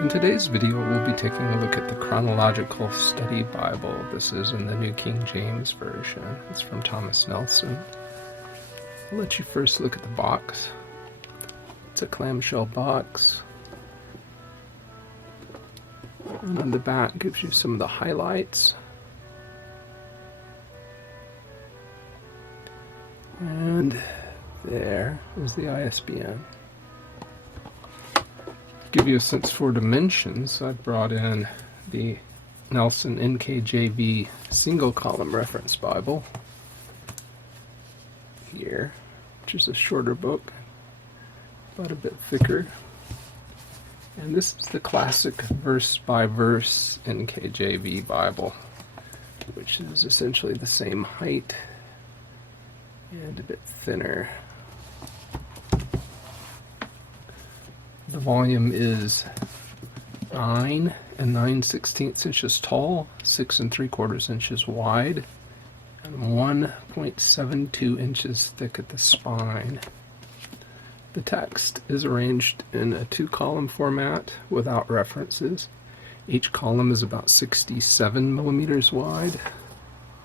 In today's video, we'll be taking a look at the Chronological Study Bible. This is in the New King James Version. It's from Thomas Nelson. I'll let you first look at the box. It's a clamshell box. And on the back gives you some of the highlights. And there is the ISBN. To give you a sense for dimensions, I've brought in the Nelson NKJV Single Column Reference Bible here, which is a shorter book, but a bit thicker. And this is the classic verse by verse NKJV Bible, which is essentially the same height and a bit thinner. The volume is 9 9/16 inches tall, 6 3/4 inches wide, and 1.72 inches thick at the spine. The text is arranged in a 2-column format without references. Each column is about 67 millimeters wide,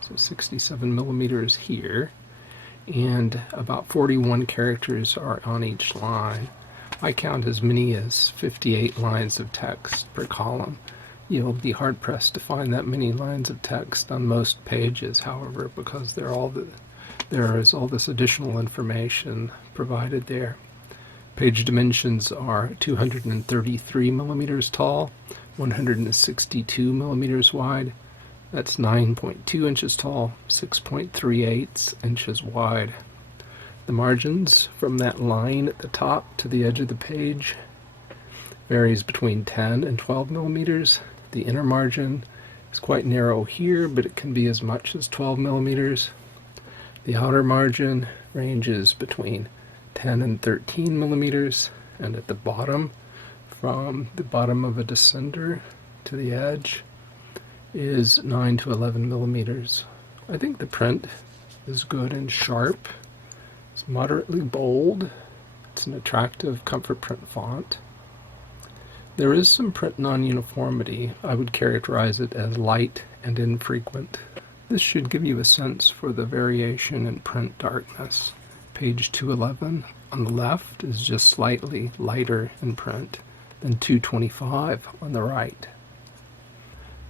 so 67 millimeters here, and about 41 characters are on each line. I count as many as 58 lines of text per column. You'll be hard-pressed to find that many lines of text on most pages, however, because there is all this additional information provided there. Page dimensions are 233 millimeters tall, 162 millimeters wide. That's 9.2 inches tall, 6.38 inches wide. The margins from that line at the top to the edge of the page varies between 10 and 12 millimeters. The inner margin is quite narrow here, but it can be as much as 12 millimeters. The outer margin ranges between 10 and 13 millimeters, and at the bottom, from the bottom of a descender to the edge, is 9 to 11 millimeters. I think the print is good and sharp. It's moderately bold. It's an attractive comfort print font. There is some print non-uniformity. I would characterize it as light and infrequent. This should give you a sense for the variation in print darkness. Page 211 on the left is just slightly lighter in print than 225 on the right.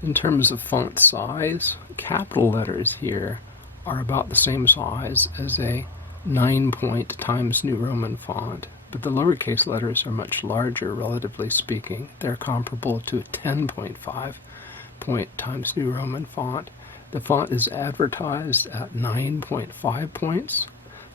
In terms of font size, capital letters here are about the same size as a 9-point Times New Roman font, but the lowercase letters are much larger, relatively speaking. They're comparable to a 10.5-point Times New Roman font. The font is advertised at 9.5 points.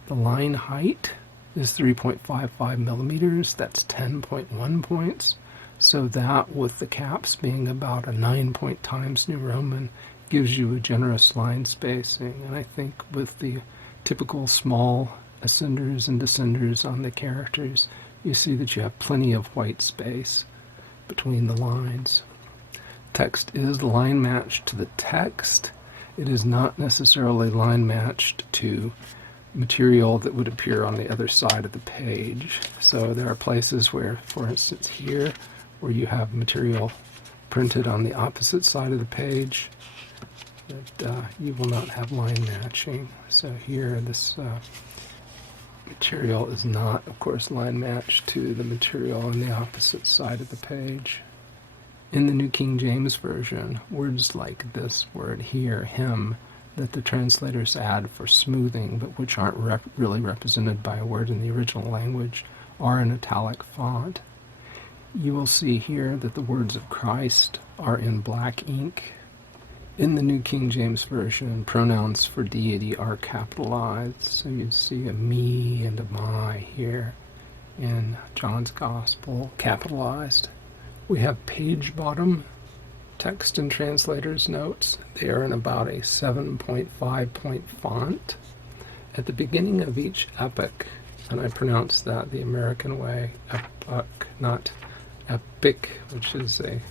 The line height is 3.55 millimeters. That's 10.1 points. So that, with the caps being about a 9-point Times New Roman, gives you a generous line spacing. And I think with the typical small ascenders and descenders on the characters, you see that you have plenty of white space between the lines. Text is line matched to the text. It is not necessarily line matched to material that would appear on the other side of the page. So there are places where, for instance here, where you have material printed on the opposite side of the page, that you will not have line matching. So here, this material is not, of course, line matched to the material on the opposite side of the page. In the New King James Version, words like this word here, him, that the translators add for smoothing, but which aren't really represented by a word in the original language, are in italic font. You will see here that the words of Christ are in black ink. In the New King James Version, pronouns for deity are capitalized, so you see a me and a my here. In John's Gospel, capitalized. We have page bottom text and translator's notes. They are in about a 7.5-point font. At the beginning of each epoch, and I pronounce that the American way, epoch, not epic, which is a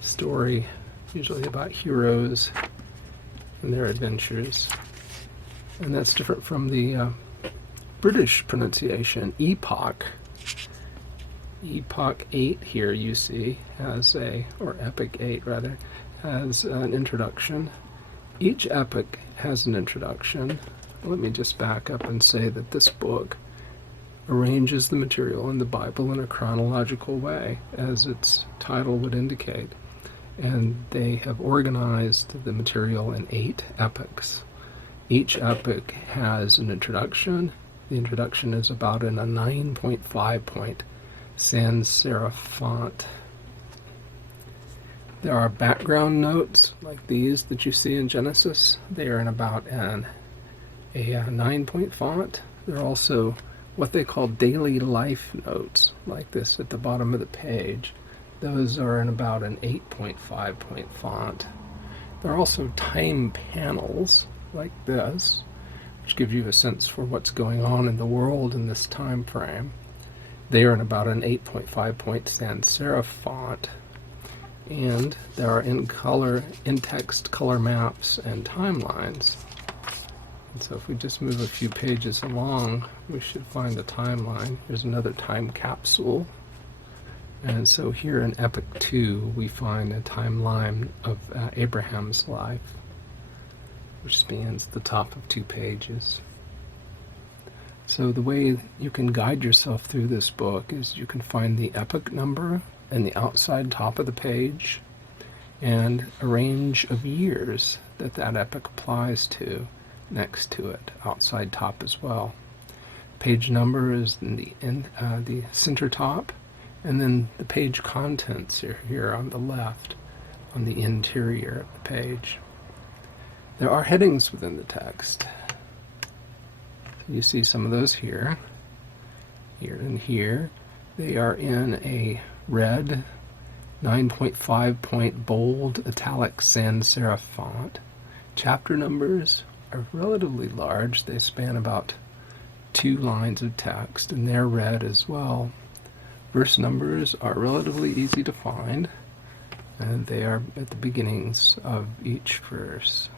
story usually about heroes and their adventures. And that's different from the British pronunciation, epoch. Epoch 8 here you see has or epoch 8 rather, has an introduction. Each epoch has an introduction. Let me just back up and say that this book arranges the material in the Bible in a chronological way, as its title would indicate. And they have organized the material in 8 epochs. Each epoch has an introduction. The introduction is about in a 9.5 point sans serif font. There are background notes like these that you see in Genesis. They are in about a 9-point font. There are also what they call daily life notes like this at the bottom of the page. Those are in about an 8.5 point font. There are also time panels like this, which give you a sense for what's going on in the world in this time frame. They are in about an 8.5 point sans serif font. And there are in-text color maps and timelines. And so if we just move a few pages along, we should find the timeline. Here's another time capsule. And so here in Epoch 2, we find a timeline of Abraham's life, which spans the top of 2 pages. So the way you can guide yourself through this book is you can find the epoch number in the outside top of the page and a range of years that epoch applies to next to it, outside top as well. Page number is in the center top, and then the page contents are here on the left, on the interior of the page. There are headings within the text. You see some of those here and here. They are in a red 9.5 point bold italic sans serif font. Chapter numbers are relatively large. They span about 2 lines of text, and they're red as well. Verse numbers are relatively easy to find, and they are at the beginnings of each verse.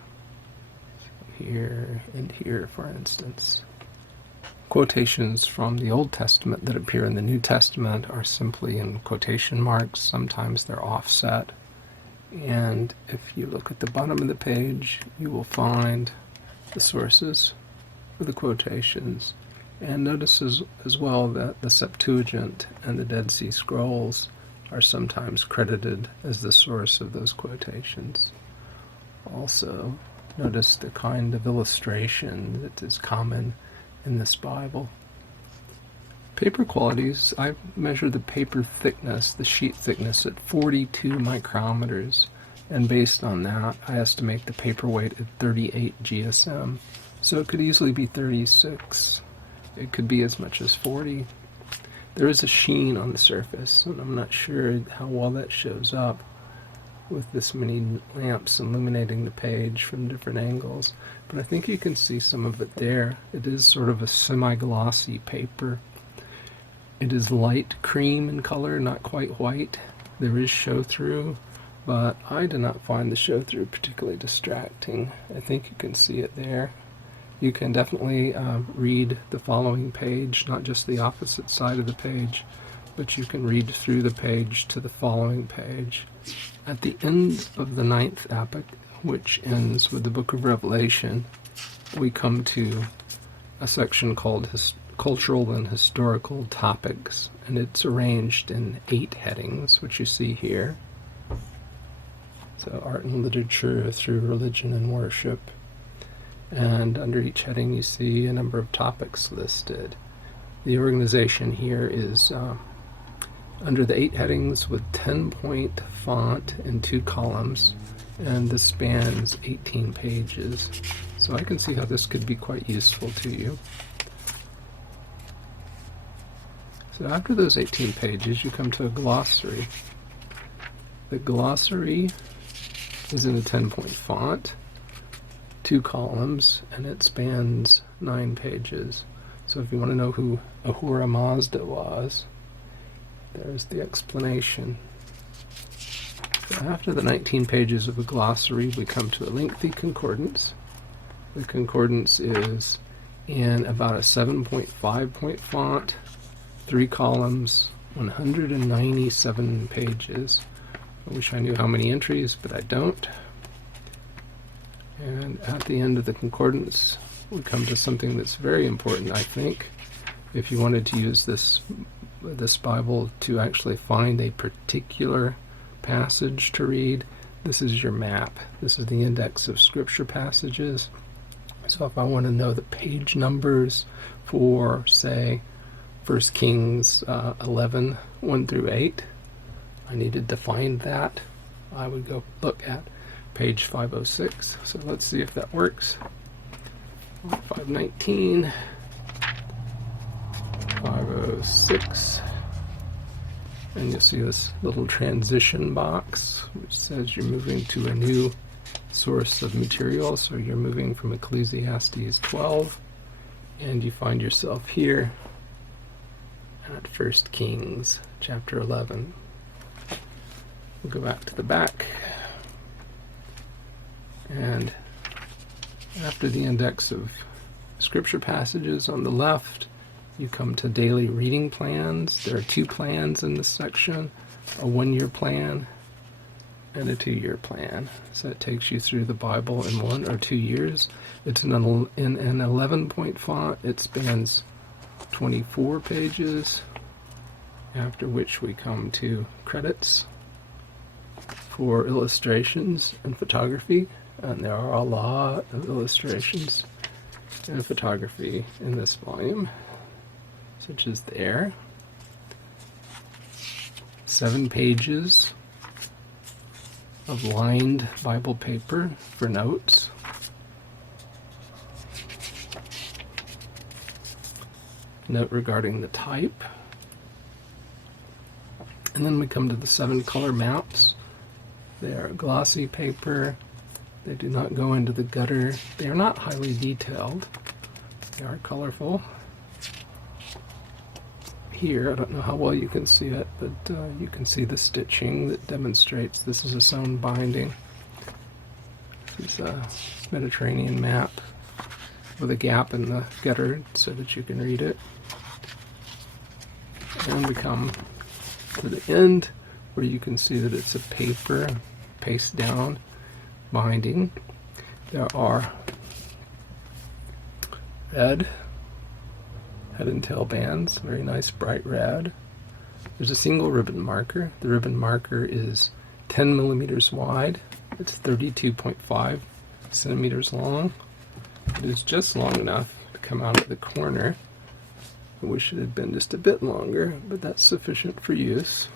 So here and here, for instance. Quotations from the Old Testament that appear in the New Testament are simply in quotation marks. Sometimes they're offset. And if you look at the bottom of the page, you will find the sources for the quotations. And notice as well that the Septuagint and the Dead Sea Scrolls are sometimes credited as the source of those quotations. Also, notice the kind of illustration that is common in this Bible. Paper qualities, I measure the paper thickness, the sheet thickness, at 42 micrometers, and based on that, I estimate the paper weight at 38 GSM. So it could easily be 36. It could be as much as 40. There is a sheen on the surface, and I'm not sure how well that shows up with this many lamps illuminating the page from different angles, but I think you can see some of it there. It is sort of a semi-glossy paper. It is light cream in color, not quite white. There is show-through, but I do not find the show-through particularly distracting. I think you can see it there. You can definitely read the following page, not just the opposite side of the page, but you can read through the page to the following page. At the end of the 9th epoch, which ends with the book of Revelation, we come to a section called Cultural and Historical Topics, and it's arranged in 8 headings, which you see here. So art and literature through religion and worship. And under each heading you see a number of topics listed. The organization here is under the 8 headings with 10-point font and 2 columns, and this spans 18 pages. So I can see how this could be quite useful to you. So after those 18 pages, you come to a glossary. The glossary is in a 10-point font, 2 columns, and it spans 9 pages. So if you want to know who Ahura Mazda was, there's the explanation. So after the 19 pages of a glossary, we come to a lengthy concordance. The concordance is in about a 7.5 point font, 3 columns, 197 pages. I wish I knew how many entries, but I don't. And at the end of the concordance, we come to something that's very important, I think. If you wanted to use this Bible to actually find a particular passage to read, this is your map. This is the index of scripture passages. So if I want to know the page numbers for, say, 1 Kings 11, 1 through 8, I needed to find that. I would go look at page 506. So let's see if that works. 519, 506, and you'll see this little transition box which says you're moving to a new source of material. So you're moving from Ecclesiastes 12, and you find yourself here at 1 Kings chapter 11. We'll go back to the back, and after the index of scripture passages on the left, you come to daily reading plans. There are 2 plans in this section, a 1-year plan and a 2-year plan. So it takes you through the Bible in 1 or 2 years. It's in an 11-point font. It spans 24 pages, after which we come to credits for illustrations and photography. And there are a lot of illustrations and photography in this volume, such as there. 7 pages of lined Bible paper for notes. Note regarding the type. And then we come to the 7 color maps. They are glossy paper. They do not go into the gutter. They are not highly detailed. They are colorful. Here, I don't know how well you can see it, but you can see the stitching that demonstrates this is a sewn binding. This is a Mediterranean map with a gap in the gutter so that you can read it. And we come to the end where you can see that it's a paper paste down binding. There are red head and tail bands, very nice bright red. There's a single ribbon marker. The ribbon marker is 10 millimeters wide. It's 32.5 centimeters long. It is just long enough to come out at the corner. I wish it had been just a bit longer, but that's sufficient for use.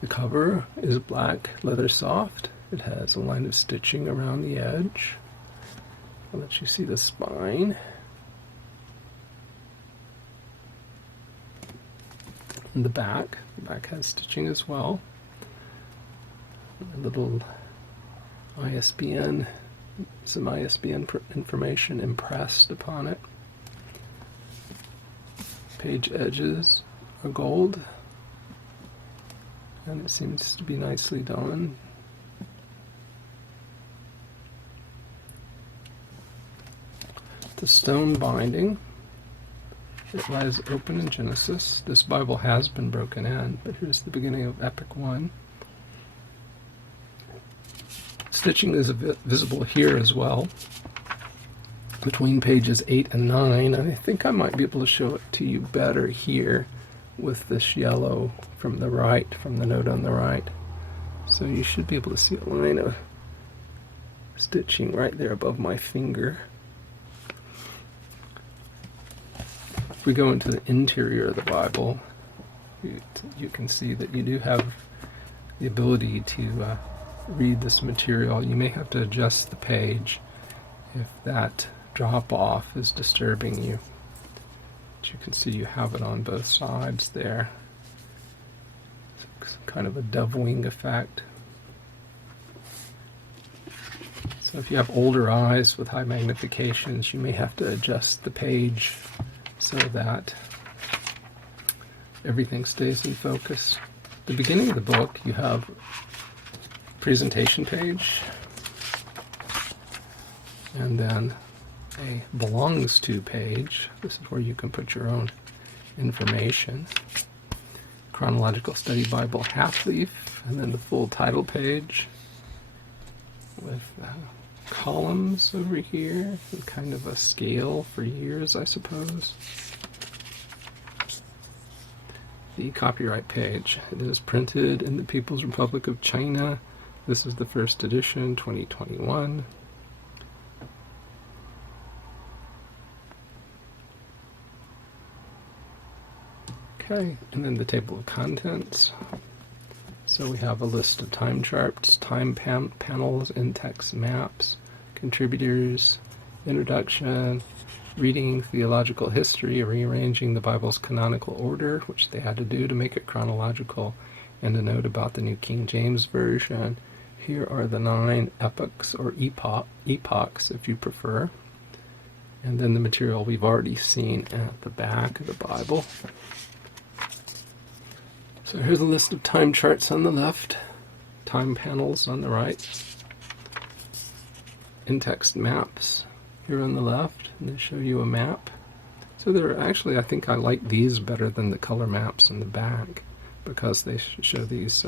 The cover is black Leathersoft. It has a line of stitching around the edge. I'll let you see the spine. And the back has stitching as well. A little ISBN, some ISBN information impressed upon it. Page edges are gold, and it seems to be nicely done. The stone binding, it lies open in Genesis. This Bible has been broken in, but here's the beginning of Epoch 1. Stitching is visible here as well, between pages 8 and 9, and I think I might be able to show it to you better here with this yellow from the right, from the note on the right. So you should be able to see a line of stitching right there above my finger. If we go into the interior of the Bible, you can see that you do have the ability to read this material. You may have to adjust the page if that drop off is disturbing you. But you can see you have it on both sides there. It's kind of a dove wing effect. So if you have older eyes with high magnifications, you may have to adjust the page so that everything stays in focus. At the beginning of the book, you have a presentation page, and then a belongs to page. This is where you can put your own information. Chronological Study Bible half leaf, and then the full title page with columns over here, and kind of a scale for years, I suppose. The copyright page. It is printed in the People's Republic of China. This is the first edition, 2021. Okay, and then the table of contents. So we have a list of time charts, time panels, in-text maps, contributors, introduction, reading theological history, rearranging the Bible's canonical order, which they had to do to make it chronological, and a note about the New King James Version. Here are the 9 epochs, or epochs if you prefer. And then the material we've already seen at the back of the Bible. So here's a list of time charts on the left, time panels on the right, in-text maps here on the left, and they show you a map. So they're actually, I think I like these better than the color maps in the back, because they show these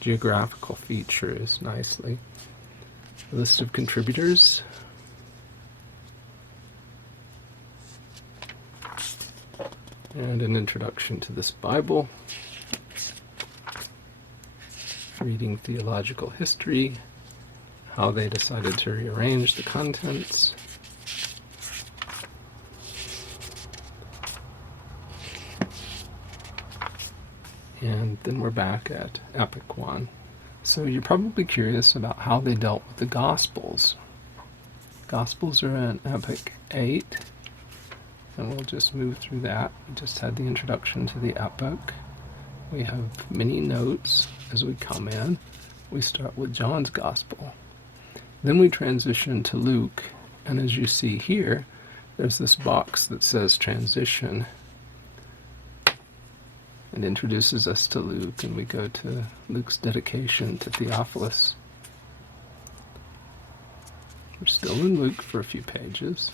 geographical features nicely. A list of contributors. And an introduction to this Bible. Reading theological history, how they decided to rearrange the contents. And then we're back at Epoch 1. So you're probably curious about how they dealt with the Gospels. Gospels are in Epoch 8, and we'll just move through that. We just had the introduction to the Epoch. We have many notes as we come in. We start with John's Gospel. Then we transition to Luke, and as you see here, there's this box that says transition. It introduces us to Luke, and we go to Luke's dedication to Theophilus. We're still in Luke for a few pages.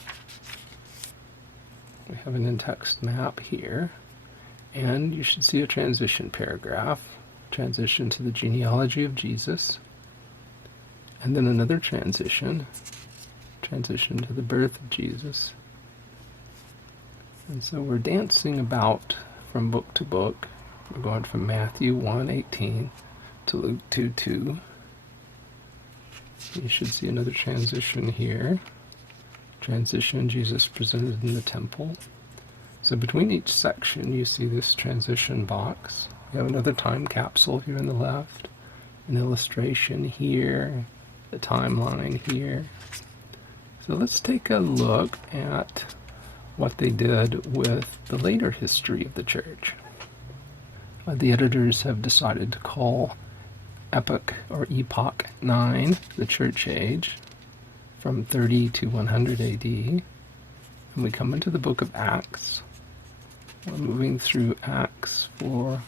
We have an in-text map here, and you should see a transition paragraph, transition to the genealogy of Jesus, and then another transition to the birth of Jesus. And so we're dancing about from book to book. We're going from Matthew 1:18 to Luke 2:2. You should see another transition here. Transition, Jesus presented in the temple. So between each section you see this transition box. You have another time capsule here on the left, an illustration here, the timeline here. So let's take a look at what they did with the later history of the church. The editors have decided to call Epoch or Epoch 9 the church age, from 30 to 100 AD. And we come into the book of Acts. We're moving through Acts for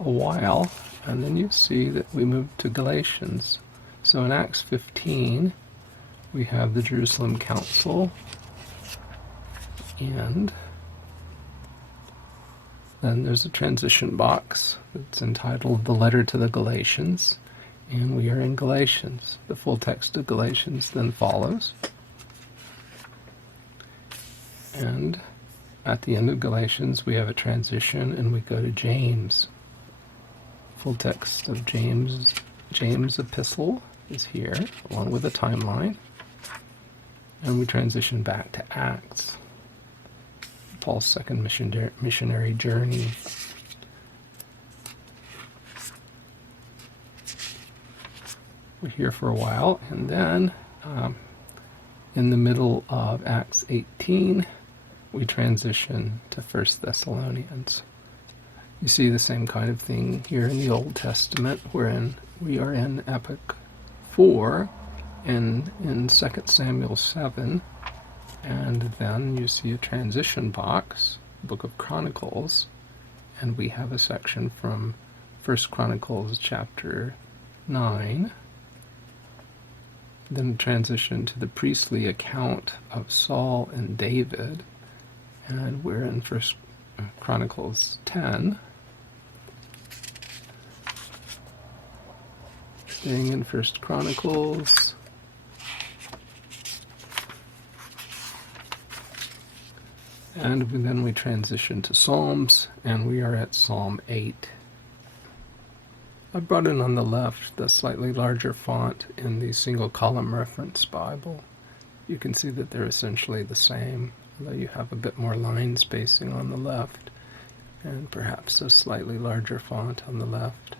a while, and then you see that we move to Galatians. So in Acts 15, we have the Jerusalem Council, and then there's a transition box that's entitled The Letter to the Galatians, and we are in Galatians. The full text of Galatians then follows. And at the end of Galatians, we have a transition, and we go to James. Full text of James' epistle is here, along with a timeline. And we transition back to Acts, Paul's second missionary journey. We're here for a while, and then in the middle of Acts 18, we transition to 1 Thessalonians. You see the same kind of thing here in the Old Testament, wherein we are in Epoch 4 and in 2 Samuel 7, and then you see a transition box, Book of Chronicles, and we have a section from 1 Chronicles chapter 9, then transition to the priestly account of Saul and David, and we're in 1 Chronicles 10, staying in 1 Chronicles. And then we transition to Psalms, and we are at Psalm 8. I brought in on the left the slightly larger font in the single column reference Bible. You can see that they're essentially the same, although you have a bit more line spacing on the left, and perhaps a slightly larger font on the left.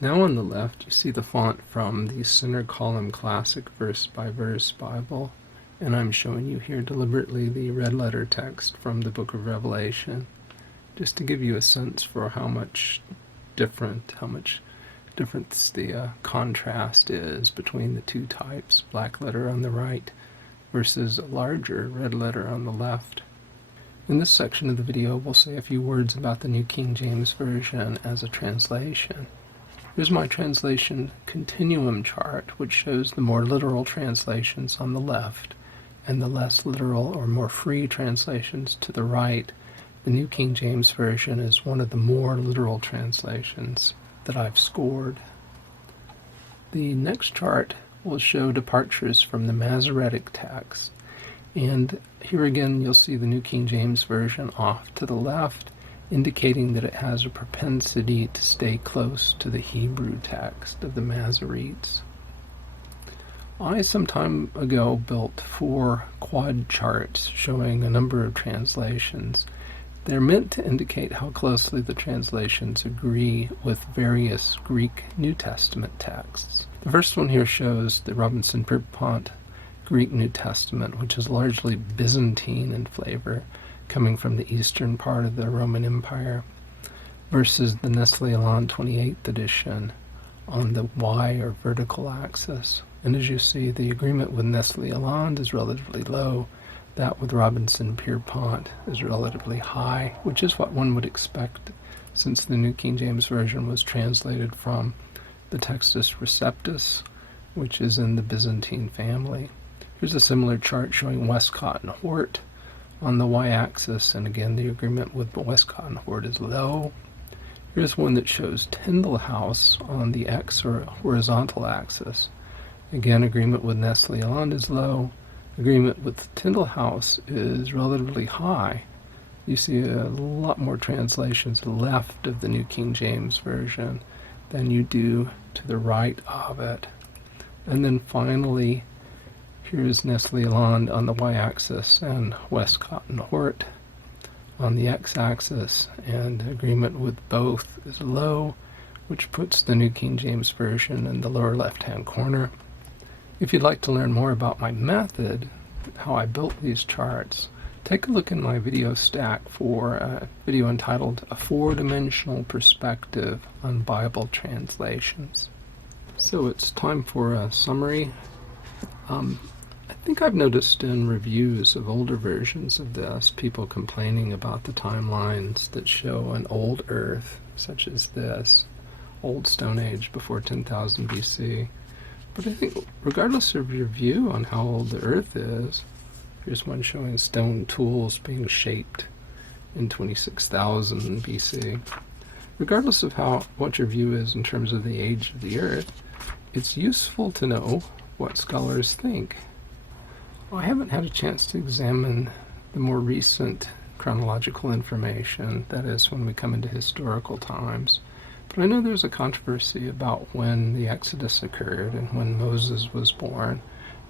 Now on the left, you see the font from the center column classic verse by verse Bible, and I'm showing you here deliberately the red letter text from the book of Revelation, just to give you a sense for how much difference the contrast is between the two types, black letter on the right versus a larger red letter on the left. In this section of the video, we'll say a few words about the New King James Version as a translation. Here's my translation continuum chart, which shows the more literal translations on the left and the less literal or more free translations to the right. The New King James Version is one of the more literal translations that I've scored. The next chart will show departures from the Masoretic text, and here again you'll see the New King James Version off to the left, indicating that it has a propensity to stay close to the Hebrew text of the Masoretes. I some time ago built 4 quad charts showing a number of translations. They're meant to indicate how closely the translations agree with various Greek New Testament texts. The first one here shows the Robinson-Pierpont Greek New Testament, which is largely Byzantine in flavor, coming from the eastern part of the Roman Empire, versus the Nestle-Aland 28th edition on the Y or vertical axis. And as you see, the agreement with Nestle-Aland is relatively low. That with Robinson-Pierpont is relatively high, which is what one would expect since the New King James Version was translated from the Textus Receptus, which is in the Byzantine family. Here's a similar chart showing Westcott and Hort on the y-axis, and again the agreement with Westcott and Hort is low. Here's one that shows Tyndall House on the x or horizontal axis. Again, agreement with Nestle-Aland is low. Agreement with Tyndall House is relatively high. You see a lot more translations left of the New King James Version than you do to the right of it. And then finally, here's Nestle-Aland on the y-axis and Westcott and Hort on the x-axis, and agreement with both is low, which puts the New King James Version in the lower left-hand corner. If you'd like to learn more about my method, how I built these charts, take a look in my video stack for a video entitled A Four-Dimensional Perspective on Bible Translations. So it's time for a summary. I think I've noticed in reviews of older versions of this, people complaining about the timelines that show an old Earth, such as this, Old Stone Age before 10,000 BC. But I think regardless of your view on how old the Earth is, here's one showing stone tools being shaped in 26,000 BC. Regardless of what your view is in terms of the age of the Earth, it's useful to know what scholars think. I haven't had a chance to examine the more recent chronological information, that is, when we come into historical times. But I know there's a controversy about when the Exodus occurred and when Moses was born.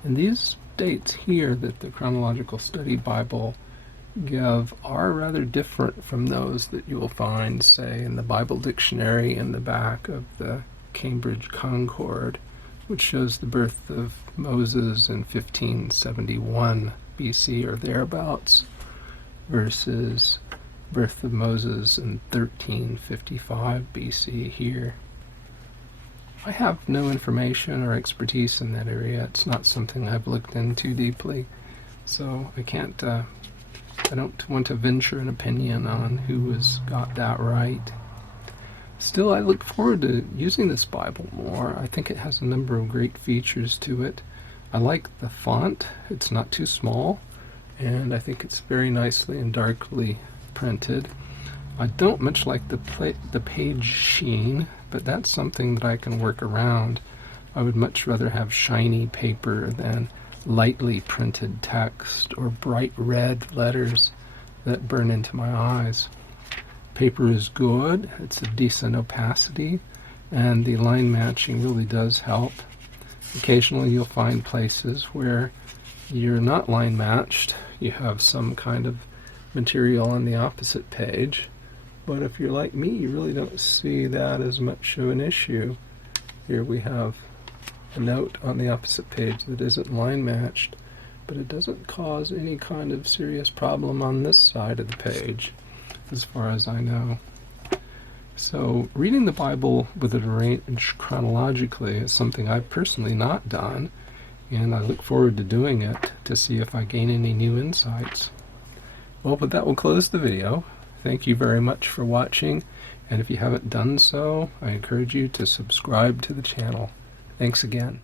And these dates here that the Chronological Study Bible give are rather different from those that you will find, say, in the Bible Dictionary in the back of the Cambridge Concord, which shows the birth of Moses in 1571 BC or thereabouts, versus birth of Moses in 1355 BC here. I have no information or expertise in that area. It's not something I've looked into deeply, so I don't want to venture an opinion on who has got that right. Still, I look forward to using this Bible more. I think it has a number of great features to it. I like the font. It's not too small, and I think it's very nicely and darkly printed. I don't much like the page sheen, but that's something that I can work around. I would much rather have shiny paper than lightly printed text or bright red letters that burn into my eyes. Paper is good, it's a decent opacity, and the line matching really does help. Occasionally you'll find places where you're not line matched, you have some kind of material on the opposite page, but if you're like me, you really don't see that as much of an issue. Here we have a note on the opposite page that isn't line matched, but it doesn't cause any kind of serious problem on this side of the page, as far as I know. So reading the Bible with it arranged chronologically is something I've personally not done, and I look forward to doing it to see if I gain any new insights. Well, but that will close the video. Thank you very much for watching, and if you haven't done so, I encourage you to subscribe to the channel. Thanks again.